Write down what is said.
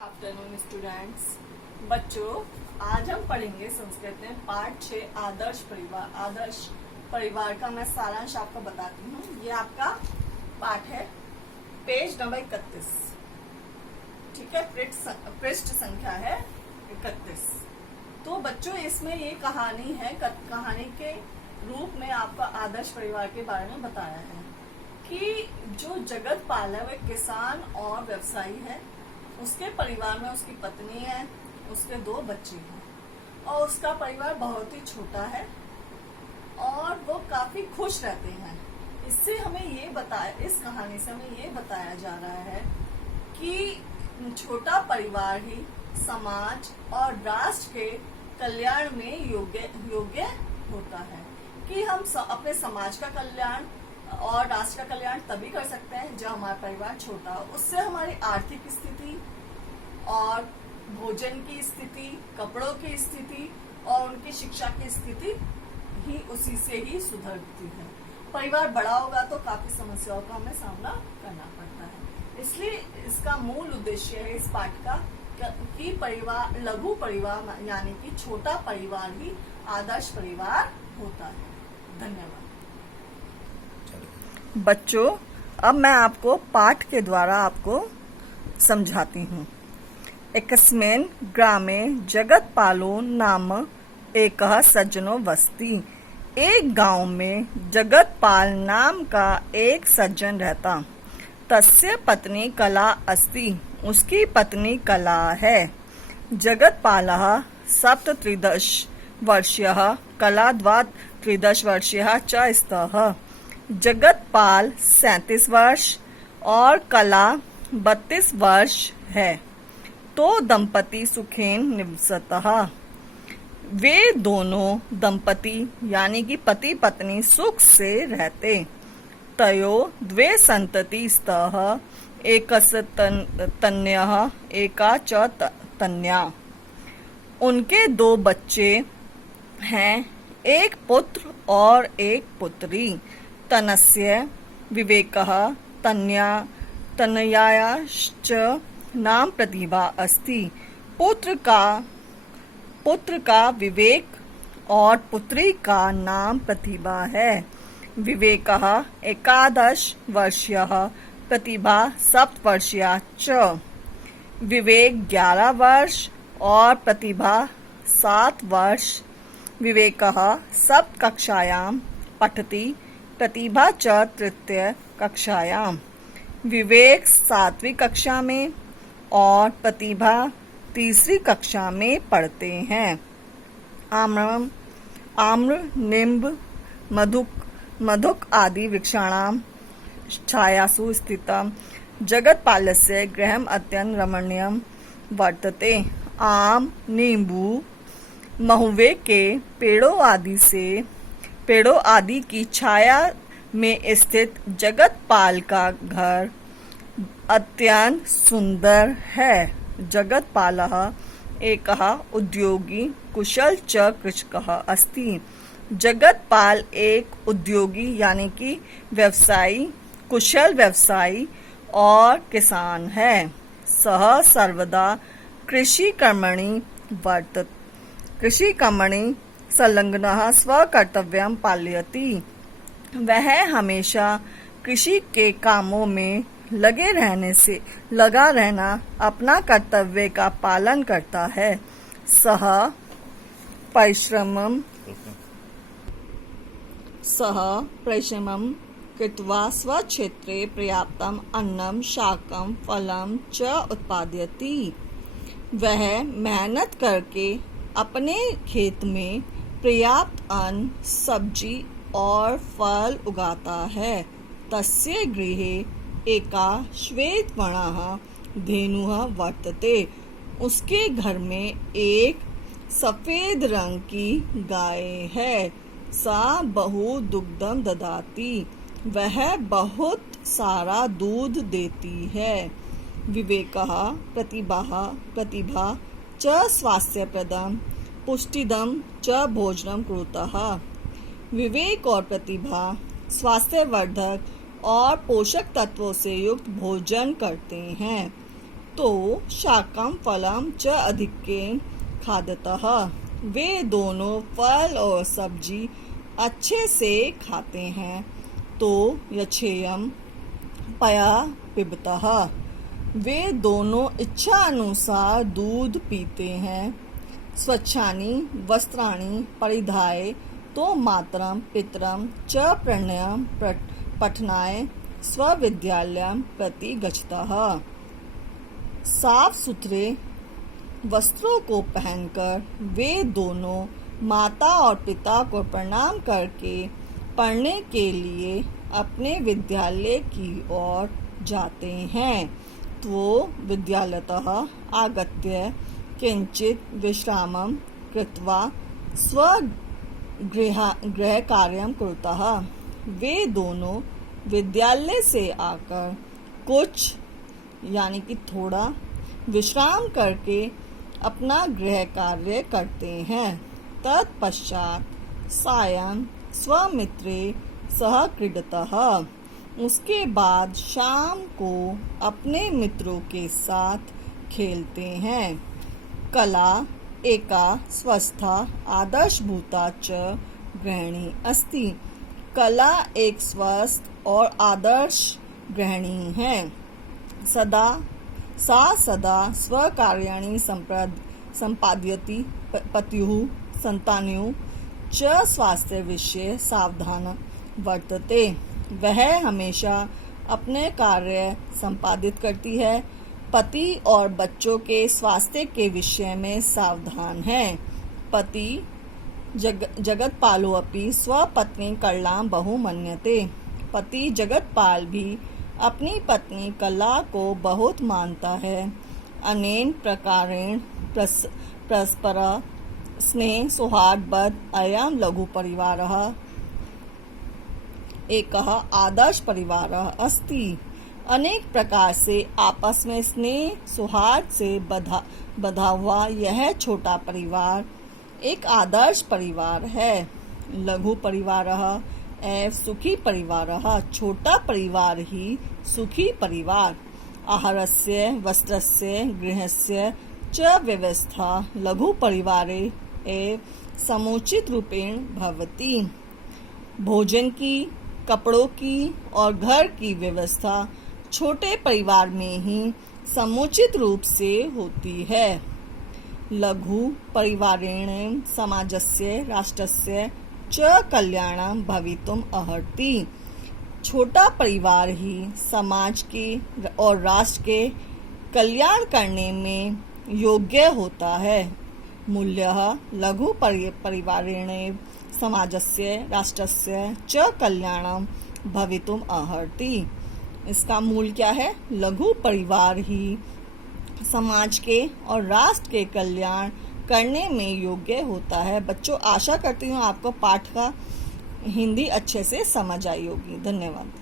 Afternoon students. बच्चों, आज हम पढ़ेंगे संस्कृत में पाठ 6 आदर्श परिवार। आदर्श परिवार का मैं सारांश आपको बताती हूँ। ये आपका पाठ है, पेज नंबर 31। ठीक है, पृष्ठ संख्या है 31। तो बच्चों, इसमें ये कहानी है, कहानी के रूप में आपका आदर्श परिवार के बारे में बताया है कि जो जगत पाल है वह किसान और व्यवसायी है। उसके परिवार में उसकी पत्नी है, उसके 2 बच्चे हैं और उसका परिवार बहुत ही छोटा है और वो काफी खुश रहते हैं। इससे हमें इस कहानी से हमें ये बताया जा रहा है कि छोटा परिवार ही समाज और राष्ट्र के कल्याण में योग्य होता है। कि हम अपने समाज का कल्याण और राष्ट्र का कल्याण तभी कर सकते हैं जब हमारा परिवार छोटा हो। उससे हमारी आर्थिक स्थिति और भोजन की स्थिति, कपड़ों की स्थिति और उनकी शिक्षा की स्थिति ही उसी से ही सुधरती है। परिवार बड़ा होगा तो काफी समस्याओं का हमें सामना करना पड़ता है। इसलिए इसका मूल उद्देश्य है इस पाठ का कि परिवार, लघु परिवार यानी कि छोटा परिवार ही आदर्श परिवार होता है। धन्यवाद बच्चों। अब मैं आपको पाठ के द्वारा आपको समझाती हूँ। एकस्मिन् ग्रामे जगतपालो नाम एकः सज्जनो वसति। एक गांव में जगतपाल नाम का एक सज्जन रहता। तस्य पत्नी कला अस्ति। उसकी पत्नी कला है। जगतपालः 37 वर्षीयः, कला 32 वर्षीयः च स्तः। जगतपाल 37 वर्ष और कला 32 वर्ष है। तो दंपति सुखेन निवसतः। वे दोनों दंपति यानी कि पति पत्नी सुख से रहते। तयो 2 संतति स्तः, एकस्य तन्यः एका च तन्या। उनके 2 बच्चे हैं, एक पुत्र और एक पुत्री। तनस्य विवेकः, तनयाश्च नाम प्रतिभा अस्ति। पुत्र का विवेक और पुत्री का नाम प्रतिभा है। विवेकः 11 वर्षीयः, प्रतिभा 7 वर्षीया च। विवेक 11 वर्ष और प्रतिभा 7 वर्ष। विवेकः 7 कक्षायां पठति, प्रतिभा च 3 कक्षायां। विवेक 7वीं कक्षा में और प्रतिभा 3री कक्षा में पढ़ते हैं। आम्र, निम्ब, मधुक आदि वृक्षाणां छायासु स्थितं जगतपालस्य गृहम् अत्यंत रमणीयं वर्तते। आम, नींबू, महुए के पेड़ों आदि की छाया में स्थित जगतपाल का घर अत्यंत सुंदर है। जगतपालः एकः उद्योगी कुशल च कृषकः अस्ति। जगतपाल एक उद्योगी यानी कि व्यवसायी, कुशल व्यवसायी और किसान है। सः सर्वदा कृषि कर्मणि संलग्नः स्वकर्तव्यं पालयति। वह हमेशा कृषि के कामों में लगा रहना अपना कर्तव्य का पालन करता है। सः परिश्रमं कृत्वा स्वक्षेत्रे पर्याप्तम् अन्नं, शाकं, फलं च उत्पादयति। वह मेहनत करके अपने खेत में पर्याप्त अन्न, सब्जी और फल उगाता है। तस्य गृहे एका श्वेतवर्णः धेनुः वर्तते। उसके घर में एक सफेद रंग की गाय है। सा बहु दुग्धं ददाति। वह बहुत सारा दूध देती है। विवेकः प्रतिभा च स्वास्थ्यप्रदं पुष्टिदं च भोजनं कुरुतः। विवेक और प्रतिभा स्वास्थ्यवर्धक और पोषक तत्वों से युक्त भोजन करते हैं। तो शाकं फलं च अधिक्येन खादतः। वे दोनों फल और सब्जी अच्छे से खाते हैं। तो यच्छेयं पया पिबतः। वे दोनों इच्छा अनुसार दूध पीते हैं। स्वच्छानि वस्त्राणि परिधाय तो मातरं पितरं च प्रणयं पठनाय स्वविद्यालयं प्रति गच्छतः। साफ सुथरे वस्त्रों को पहनकर वे दोनों माता और पिता को प्रणाम करके पढ़ने के लिए अपने विद्यालय की ओर जाते हैं। तो विद्यालयतः आगत्य किंचित विश्रामं कृत्वा गृहकार्यं कुरुतः। वे दोनों विद्यालय से आकर कुछ यानी कि थोड़ा विश्राम करके अपना गृह कार्य करते हैं। तत्पश्चात सायं स्वमित्रे सह क्रीडतः। उसके बाद शाम को अपने मित्रों के साथ खेलते हैं। कला एका स्वस्था आदर्शभूता च गृहिणी अस्ति। कला एक स्वस्थ और आदर्श गृहिणी है। सदा स्वकार्याणि संपादयति। पत्युः संतानयोः च स्वास्थ्य विषये सावधान वर्तते। वह हमेशा अपने कार्य संपादित करती है, पति और बच्चों के स्वास्थ्य के विषय में सावधान है। पति जगत्पालोऽपि स्वपत्नी कलां बहु मन्यते। पति जगतपाल भी अपनी पत्नी कला को बहुत मानता है। अनेन प्रकारेण परस्पर स्नेह सौहार्दवद् अयं लघु परिवारः एकः आदर्श परिवारः अस्ति। अनेक प्रकार से आपस में स्नेह सौहार्द से बधा हुआ यह छोटा परिवार एक आदर्श परिवार है। लघु परिवारः एव सुखी परिवारः। छोटा परिवार ही सुखी परिवार। आहारस्य वस्त्रस्य गृहस्य च व्यवस्था लघु परिवारे एव समुचित रूपेण भवति। भोजन की, कपड़ों की और घर की व्यवस्था छोटे परिवार में ही समुचित रूप से होती है। लघु परिवारेण समाजस्य राष्ट्रस्य च कल्याणं भवितुम् अर्हति। छोटा परिवार ही समाज के और राष्ट्र के कल्याण करने में योग्य होता है। मूल्यः लघु परिवारेण समाजस्य राष्ट्रस्य च कल्याणं भवितुम् अर्हति। इसका मूल क्या है? लघु परिवार ही समाज के और राष्ट्र के कल्याण करने में योग्य होता है। बच्चों, आशा करती हूँ आपको पाठ का हिंदी अच्छे से समझ आई होगी। धन्यवाद।